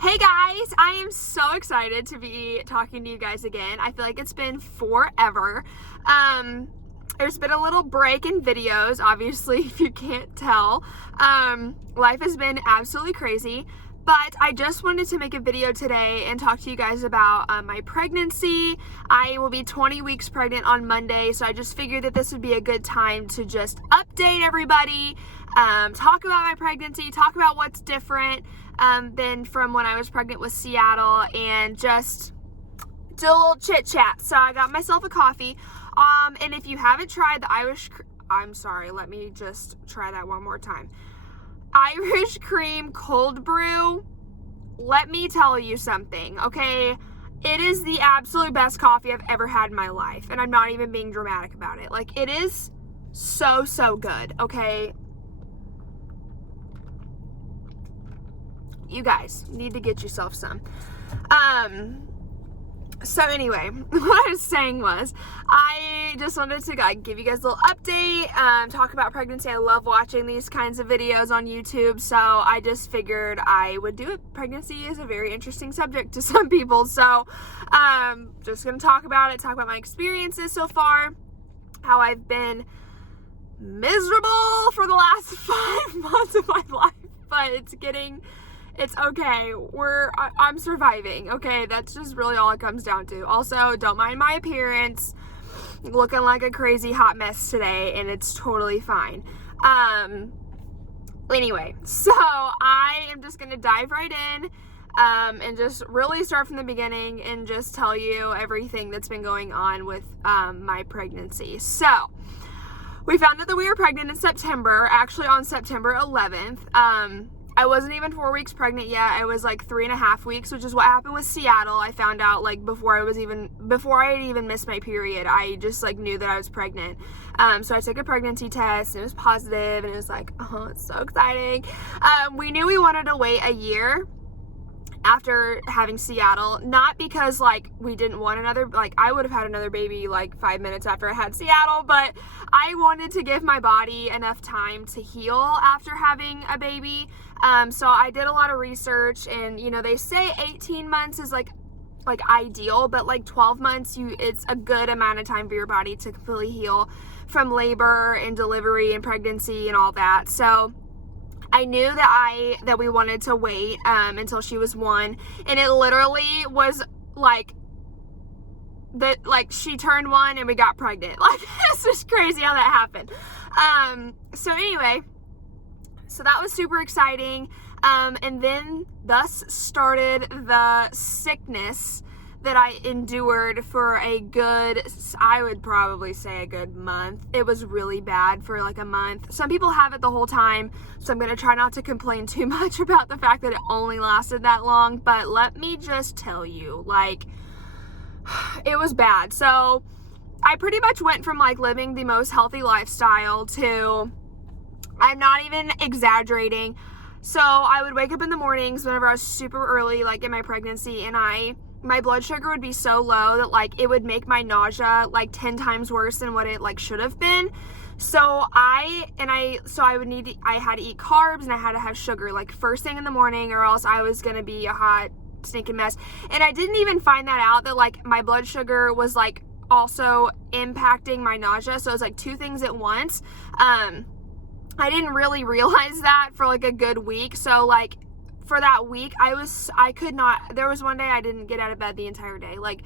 Hey guys, I am so excited to be talking to you guys again. I feel like it's been forever. There's been a little break in videos, obviously, if you can't tell. Life has been absolutely crazy, but I just wanted to make a video today and talk to you guys about my pregnancy. I will be 20 weeks pregnant on Monday, so I just figured that this would be a good time to just update everybody, talk about my pregnancy, talk about what's different than from when I was pregnant with Seattle, and just do a little chit chat. So I got myself a coffee. And if you haven't tried the let me just try that one more time. Irish cream cold brew, let me tell you something, okay? It is the absolute best coffee I've ever had in my life, and I'm not even being dramatic about it. Like, it is so, so good, okay? You guys need to get yourself some. So anyway, what I was saying was, I just wanted to give you guys a little update, talk about pregnancy. I love watching these kinds of videos on YouTube, so I just figured I would do it. Pregnancy is a very interesting subject to some people, so just gonna talk about it, talk about my experiences so far, how I've been miserable for the last 5 months of my life, but it's okay. I'm surviving, okay? That's just really all it comes down to. Also, don't mind my appearance. Looking like a crazy hot mess today, and it's totally fine. Anyway, so I am just gonna dive right in and just really start from the beginning and just tell you everything that's been going on with my pregnancy. So, we found out that we were pregnant in September, actually on September 11th. I wasn't even 4 weeks pregnant yet. I was like 3.5 weeks, which is what happened with Seattle. I found out like before I had even missed my period. I just like knew that I was pregnant. So I took a pregnancy test, and it was positive, and it was like, oh, it's so exciting. We knew we wanted to wait a year after having Seattle, not because like we didn't want another, like I would have had another baby like 5 minutes after I had Seattle, but I wanted to give my body enough time to heal after having a baby. So I did a lot of research, and you know, they say 18 months is like ideal, but like 12 months, it's a good amount of time for your body to completely heal from labor and delivery and pregnancy and all that. So I knew that we wanted to wait until she was 1, and it literally was like that, like she turned 1 and we got pregnant. Like, it's just crazy how that happened. So anyway, so that was super exciting, and then thus started the sickness that I endured for I would probably say a good month. It was really bad for like a month. Some people have it the whole time, so I'm going to try not to complain too much about the fact that it only lasted that long, but let me just tell you, like, it was bad. So I pretty much went from like living the most healthy lifestyle to, I'm not even exaggerating, so I would wake up in the mornings whenever I was super early, like in my pregnancy, and my blood sugar would be so low that like it would make my nausea like 10 times worse than what it like should have been. So I had to eat carbs, and I had to have sugar like first thing in the morning, or else I was gonna be a hot stinking mess. And I didn't even find that out, that like my blood sugar was like also impacting my nausea. So it was like two things at once. I didn't really realize that for like a good week. So like for that week, there was one day I didn't get out of bed the entire day. Like,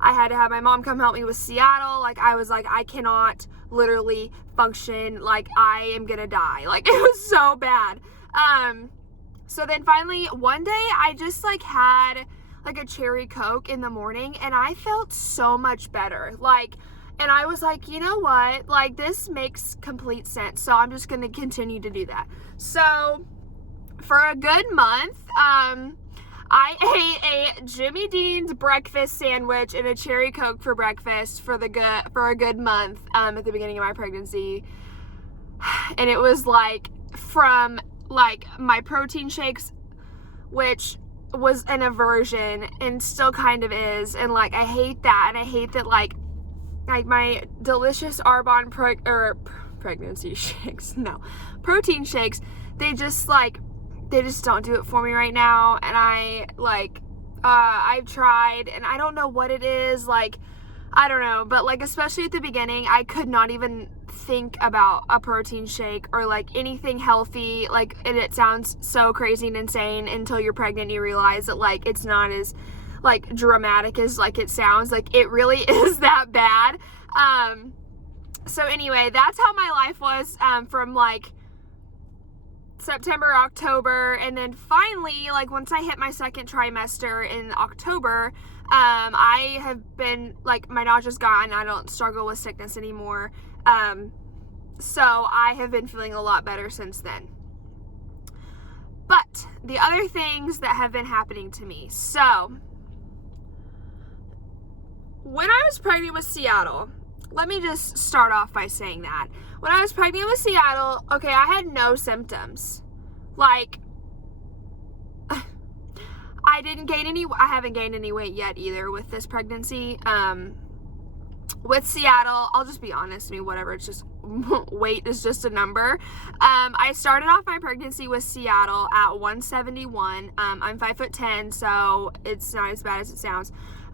I had to have my mom come help me with Seattle. Like, I was like, I cannot literally function. Like, I am gonna die. Like, it was so bad. So then finally one day I just like had like a cherry Coke in the morning, and I felt so much better. Like, and I was like, you know what? Like, this makes complete sense. So I'm just gonna continue to do that. So for a good month, I ate a Jimmy Dean's breakfast sandwich and a cherry Coke for breakfast for a good month at the beginning of my pregnancy. And it was like from like my protein shakes, which was an aversion and still kind of is, and like I hate that, and I hate that like my delicious Arbonne pregnancy shakes, no, protein shakes, they just like they just don't do it for me right now. And I've tried, and I don't know what it is. Like, I don't know, but like, especially at the beginning, I could not even think about a protein shake or like anything healthy. Like, and it sounds so crazy and insane until you're pregnant. You realize that like it's not as like dramatic as like it sounds. Like, it really is that bad. So anyway, that's how my life was from like September, October, and then finally, like, once I hit my second trimester in October, I have been, like, my nausea's gone. I don't struggle with sickness anymore. So I have been feeling a lot better since then. But the other things that have been happening to me. So, when I was pregnant with Seattle, let me just start off by saying that. When I was pregnant with Seattle, okay, I had no symptoms. Like, I haven't gained any weight yet either with this pregnancy. With Seattle, I'll just be honest, I mean, whatever, it's just, weight is just a number. I started off my pregnancy with Seattle at 171. I'm 5'10", so it's not as bad as it sounds.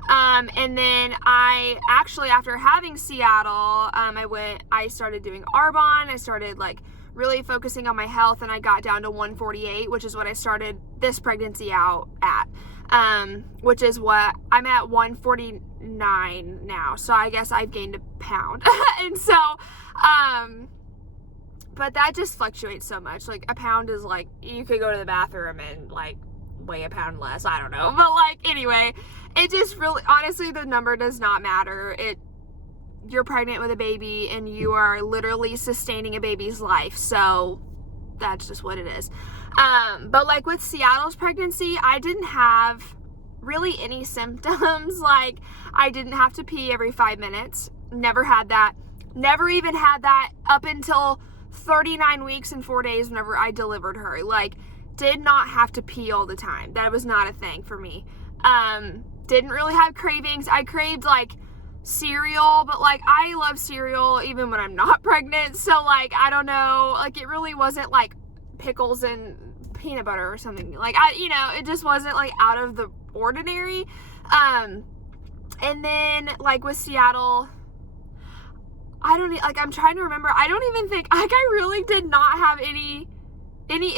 And then I actually, after having Seattle, I started doing Arbonne. I started like really focusing on my health, and I got down to 148, which is what I started this pregnancy out at, which is what I'm at 149 now. So I guess I've gained a pound. And so, but that just fluctuates so much. Like, a pound is like, you could go to the bathroom and like weigh a pound less. I don't know. But like, anyway, it just really, honestly, the number does not matter. You're pregnant with a baby and you are literally sustaining a baby's life. So that's just what it is. But like with Seattle's pregnancy, I didn't have really any symptoms. Like, I didn't have to pee every 5 minutes. Never had that. Never even had that up until 39 weeks and 4 days whenever I delivered her. Like, did not have to pee all the time. That was not a thing for me. Didn't really have cravings. I craved like cereal, but like, I love cereal even when I'm not pregnant. So like, I don't know, like, it really wasn't like pickles and peanut butter or something. Like, it just wasn't like out of the ordinary. And then like with Seattle, I'm trying to remember. I don't even think, like, I really did not have any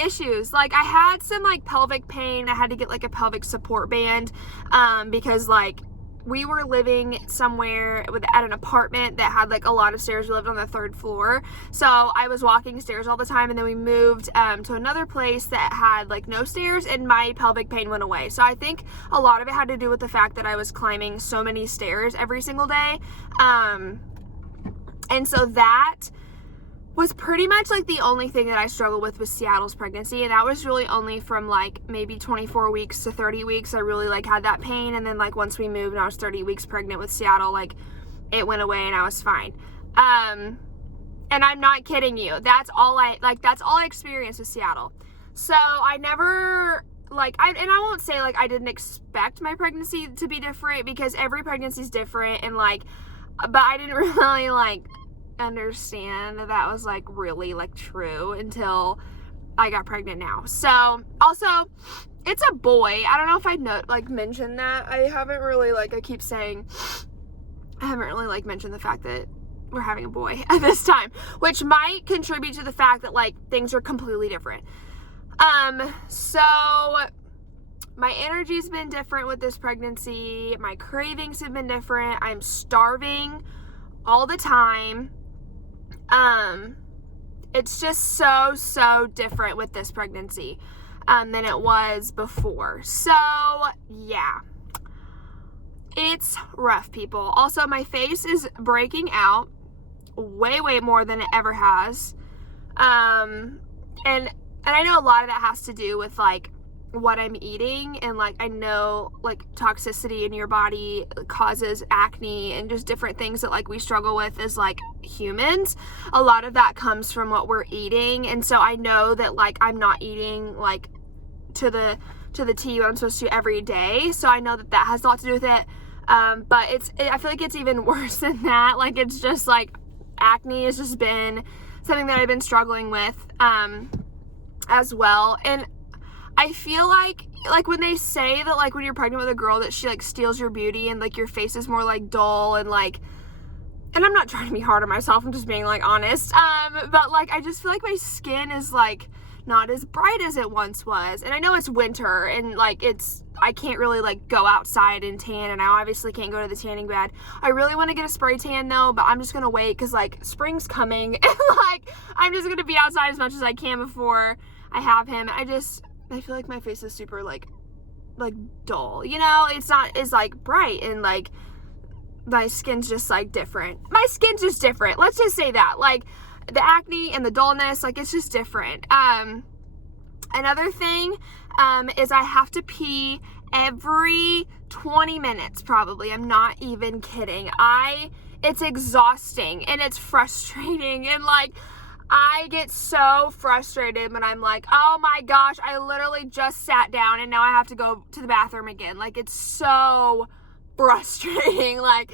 issues. Like, I had some like pelvic pain. I had to get like a pelvic support band, because like we were living somewhere at an apartment that had like a lot of stairs. We lived on the 3rd floor. So I was walking stairs all the time, and then we moved to another place that had like no stairs, and my pelvic pain went away. So I think a lot of it had to do with the fact that I was climbing so many stairs every single day. And so that was pretty much like the only thing that I struggled with Seattle's pregnancy. And that was really only from like maybe 24 weeks to 30 weeks. I really like had that pain. And then like once we moved and I was 30 weeks pregnant with Seattle, like it went away and I was fine. And I'm not kidding you. That's all I experienced with Seattle. So I never I won't say like I didn't expect my pregnancy to be different, because every pregnancy is different, and like, but I didn't really like understand that was like really like true until I got pregnant now. So also, it's a boy. I don't know if I mentioned that. I haven't really mentioned the fact that we're having a boy at this time, which might contribute to the fact that like things are completely different. So my energy's been different with this pregnancy. My cravings have been different. I'm starving all the time. It's just so different with this pregnancy, than it was before. So yeah, it's rough, people. Also, my face is breaking out way more than it ever has. And I know a lot of that has to do with like what I'm eating, and like I know like toxicity in your body causes acne and just different things that like we struggle with as like humans. A lot of that comes from what we're eating, and so I know that like I'm not eating like to the T what I'm supposed to every day, so I know that that has a lot to do with it. But I feel like it's even worse than that. Like, it's just like acne has just been something that I've been struggling with as well. And I feel like when they say that like when you're pregnant with a girl that she like steals your beauty and like your face is more like dull and like, and I'm not trying to be hard on myself, I'm just being like honest, but like I just feel like my skin is like not as bright as it once was. And I know it's winter and like I can't really like go outside and tan, and I obviously can't go to the tanning bed. I really want to get a spray tan though, but I'm just gonna wait because like spring's coming and like I'm just gonna be outside as much as I can before I have him. I feel like my face is super like dull, you know? It's not as like bright, and like my skin's just like different. My skin's just different. Let's just say that. Like the acne and the dullness, like it's just different. Another thing is I have to pee every 20 minutes probably. I'm not even kidding. It's exhausting and it's frustrating, and like I get so frustrated when I'm like, oh my gosh, I literally just sat down and now I have to go to the bathroom again. Like it's so frustrating, like,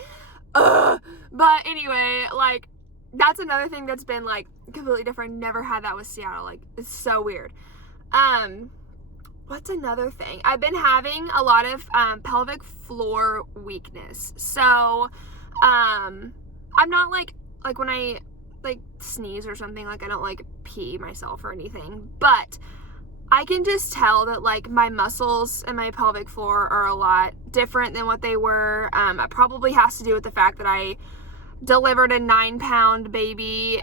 ugh. But anyway, like that's another thing that's been like completely different. Never had that with Seattle. Like it's so weird. What's another thing? I've been having a lot of pelvic floor weakness. So I'm not like when I like sneeze or something, like I don't like pee myself or anything, but I can just tell that like my muscles and my pelvic floor are a lot different than what they were. It probably has to do with the fact that I delivered a 9-pound baby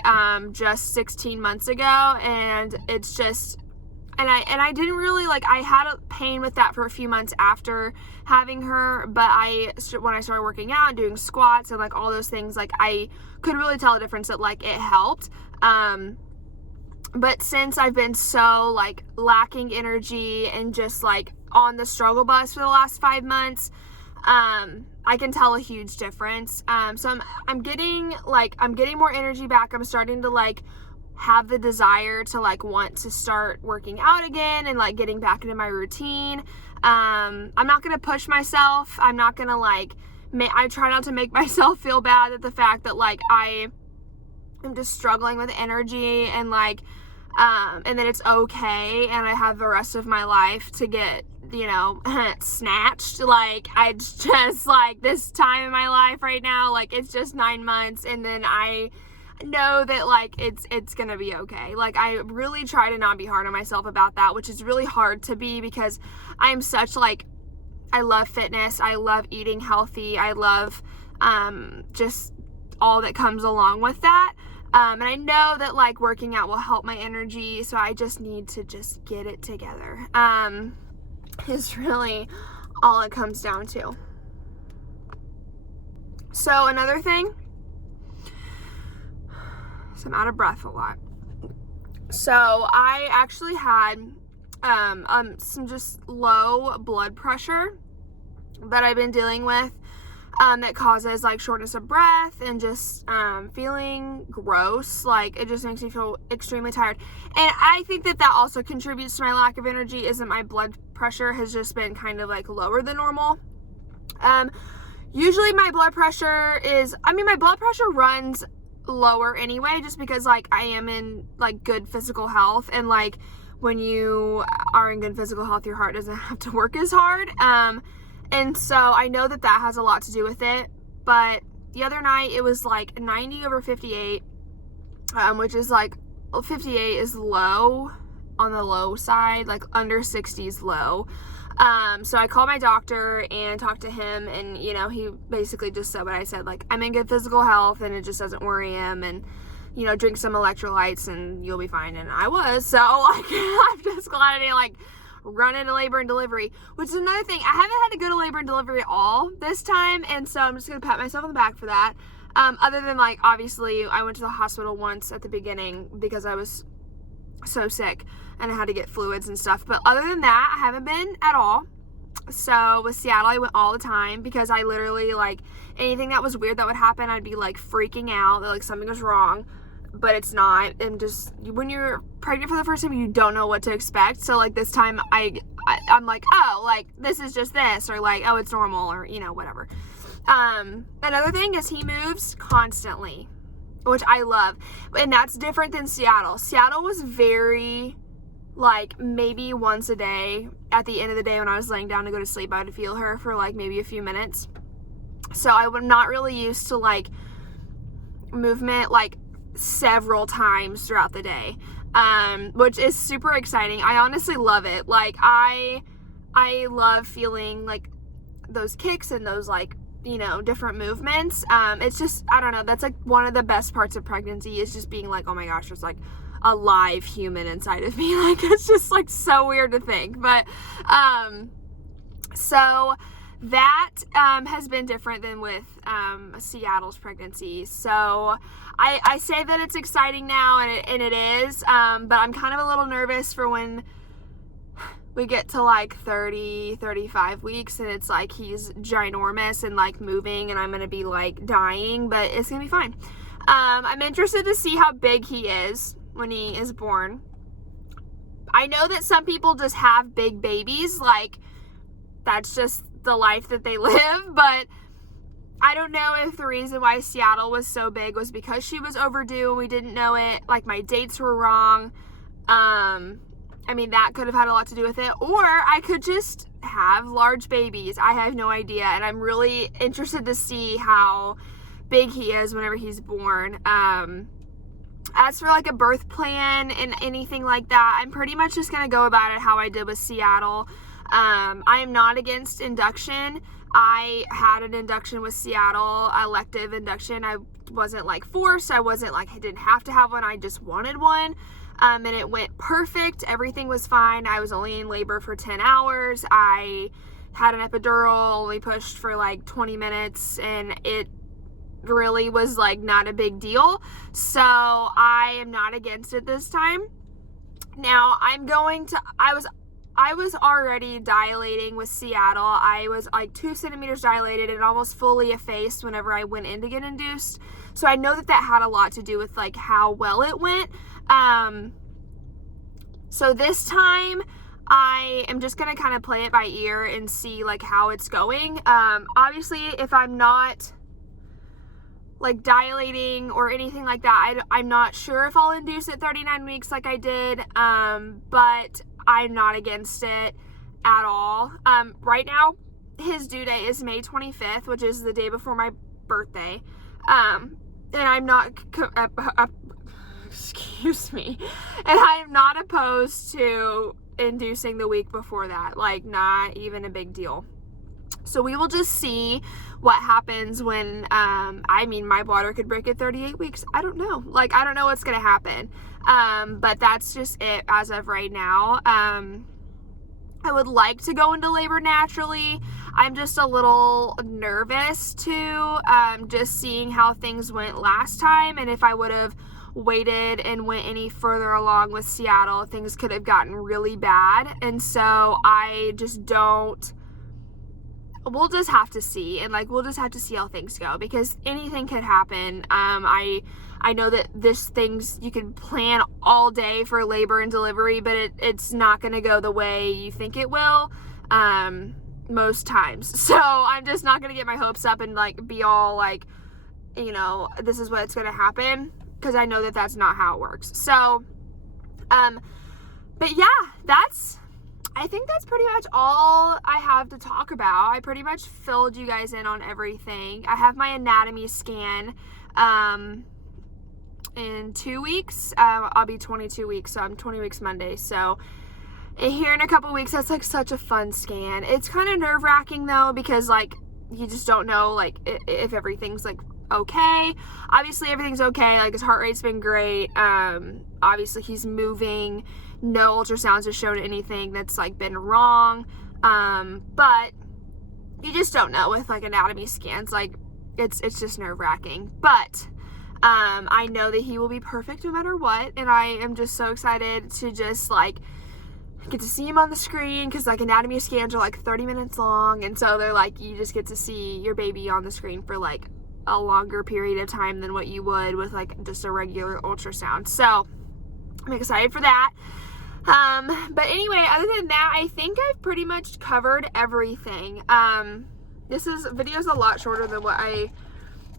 just 16 months ago, and it's just, and I didn't really like, I had a pain with that for a few months after having her, but when I started working out and doing squats and like all those things, like I could really tell a difference that like it helped. But since I've been so like lacking energy and just like on the struggle bus for the last 5 months, I can tell a huge difference. So I'm getting more energy back. I'm starting to like have the desire to like want to start working out again and like getting back into my routine. I'm not gonna push myself. I'm not gonna like I try not to make myself feel bad at the fact that like I am just struggling with energy, and like and then it's okay, and I have the rest of my life to get, you know, snatched. Like I just like this time in my life right now, like it's just 9 months, and then I know that like it's gonna be okay. Like I really try to not be hard on myself about that, which is really hard to be because I'm such like, I love fitness, I love eating healthy, I love just all that comes along with that. And I know that like working out will help my energy, so I just need to just get it together. Is really all it comes down to. So another thing, so I'm out of breath a lot. So I actually had some just low blood pressure that I've been dealing with, that causes like shortness of breath and just feeling gross. Like it just makes me feel extremely tired, and I think that also contributes to my lack of energy, is that my blood pressure has just been kind of like lower than normal. Usually my blood pressure runs lower anyway, just because like I am in like good physical health, and like when you are in good physical health, your heart doesn't have to work as hard. And so I know that has a lot to do with it. But the other night it was like 90 over 58, which is like 58 is low, on the low side, like under 60 is low. So I called my doctor and talked to him, and you know, he basically just said what I said, like I'm in good physical health and it just doesn't worry him, and you know, drink some electrolytes and you'll be fine. And I was, so like I'm just glad I didn't like run into labor and delivery, which is another thing. I haven't had to go to labor and delivery at all this time, and so I'm just gonna pat myself on the back for that. Other than like, obviously I went to the hospital once at the beginning because I was so sick and I had to get fluids and stuff, but other than that I haven't been at all. So with Seattle I went all the time because I literally, like, anything that was weird that would happen, I'd be like freaking out that like something was wrong, but it's not. And just when you're pregnant for the first time, you don't know what to expect. So like this time I'm like, oh, like this is just this, or like, oh, it's normal, or you know, whatever. Another thing is he moves constantly, which I love, and that's different than Seattle. Seattle was very like maybe once a day. At the end of the day when I was laying down to go to sleep, I would feel her for like maybe a few minutes. So I was not really used to like movement like several times throughout the day, which is super exciting. I honestly love it. Like I love feeling like those kicks and those like, you know, different movements. It's just, I don't know, that's like one of the best parts of pregnancy, is just being like, oh my gosh, there's like a live human inside of me. Like, it's just like so weird to think. But so that has been different than with Seattle's pregnancy. So I say that it's exciting now, and it is, but I'm kind of a little nervous for when we get to like 30, 35 weeks and it's like he's ginormous and like moving and I'm gonna be like dying, but it's gonna be fine. I'm interested to see how big he is when he is born. I know that some people just have big babies, like that's just the life that they live, but I don't know if the reason why Seattle was so big was because she was overdue and we didn't know it, like my dates were wrong. I mean, that could have had a lot to do with it, or I could just have large babies. I have no idea, and I'm really interested to see how big he is whenever he's born. As for like a birth plan and anything like that, I'm pretty much just gonna go about it how I did with Seattle. I am not against induction. I had an induction with Seattle, elective induction. I wasn't like forced. I wasn't like I didn't have to have one. I just wanted one. And it went perfect. Everything was fine. I was only in labor for 10 hours. I had an epidural, only pushed for like 20 minutes, and it really was like not a big deal. So I am not against it this time. Now I was already dilating with Seattle. I was like 2 centimeters dilated and almost fully effaced whenever I went in to get induced. So I know that had a lot to do with like how well it went. So this time I am just going to kind of play it by ear and see like how it's going. Obviously if I'm not like dilating or anything like that, I'm not sure if I'll induce at 39 weeks like I did. But I'm not against it at all. Right now his due date is May 25th, which is the day before my birthday. And I'm not excuse me, and I am not opposed to inducing the week before that, like not even a big deal. So we will just see what happens when, I mean, my bladder could break at 38 weeks. I don't know. Like, I don't know what's going to happen. But that's just it as of right now. I would like to go into labor naturally. I'm just a little nervous too, just seeing how things went last time, and if I would have waited and went any further along with Seattle, things could have gotten really bad. And so I just don't, we'll just have to see, and like we'll just have to see how things go, because anything could happen. I know that this things you can plan all day for labor and delivery, but it's not going to go the way you think it will most times. So I'm just not going to get my hopes up and like be all like, you know, this is what's going to happen, because I know that that's not how it works. So but yeah, I think that's pretty much all I have to talk about. I pretty much filled you guys in on everything. I have my anatomy scan in 2 weeks. I'll be 22 weeks, so I'm 20 weeks Monday. So here in a couple weeks, that's like such a fun scan. It's kind of nerve-wracking though, because like you just don't know like if everything's like okay. Obviously everything's okay. Like his heart rate's been great. Obviously he's moving. No ultrasounds have shown anything that's like been wrong. But you just don't know with like anatomy scans. Like it's just nerve-wracking. But I know that he will be perfect no matter what, and I am just so excited to just like get to see him on the screen, because like anatomy scans are like 30 minutes long, and so they're like you just get to see your baby on the screen for like a longer period of time than what you would with like just a regular ultrasound. So I'm excited for that. But anyway, other than that, I think I've pretty much covered everything. This video's a lot shorter than what I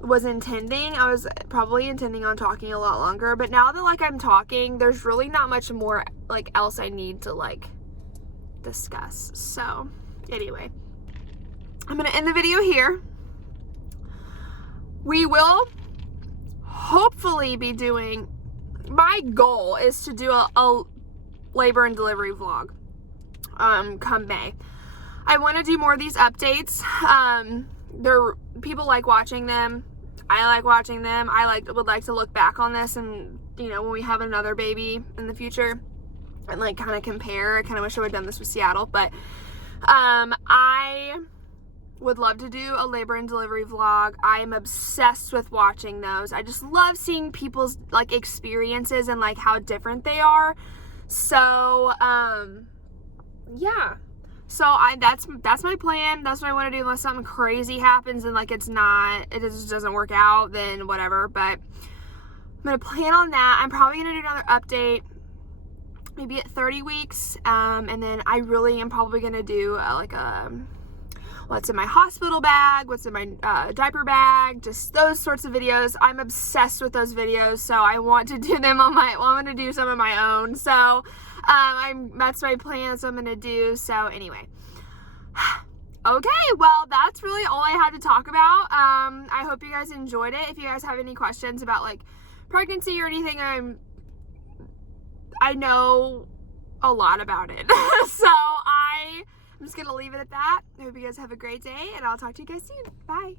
was intending. I was probably intending on talking a lot longer, but now that like I'm talking, there's really not much more like else I need to like discuss. So anyway, I'm gonna end the video here. We will hopefully be doing, my goal is to do a labor and delivery vlog come May. I want to do more of these updates. People like watching them. I like watching them. I would like to look back on this and, you know, when we have another baby in the future and like kind of compare. I kind of wish I would have done this with Seattle, but I would love to do a labor and delivery vlog. I'm obsessed with watching those. I just love seeing people's like experiences and like how different they are. So yeah. So that's my plan. That's what I want to do, unless something crazy happens and like it just doesn't work out, then whatever. But I'm gonna plan on that. I'm probably gonna do another update maybe at 30 weeks, and then I really am probably gonna do what's in my hospital bag, what's in my diaper bag, just those sorts of videos. I'm obsessed with those videos, so I want to do them I'm gonna do some of my own. So that's my plan. That's what I'm gonna do. So anyway, okay, well, that's really all I had to talk about. I hope you guys enjoyed it. If you guys have any questions about like pregnancy or anything, I know a lot about it. So I'm just gonna leave it at that. I hope you guys have a great day, and I'll talk to you guys soon. Bye.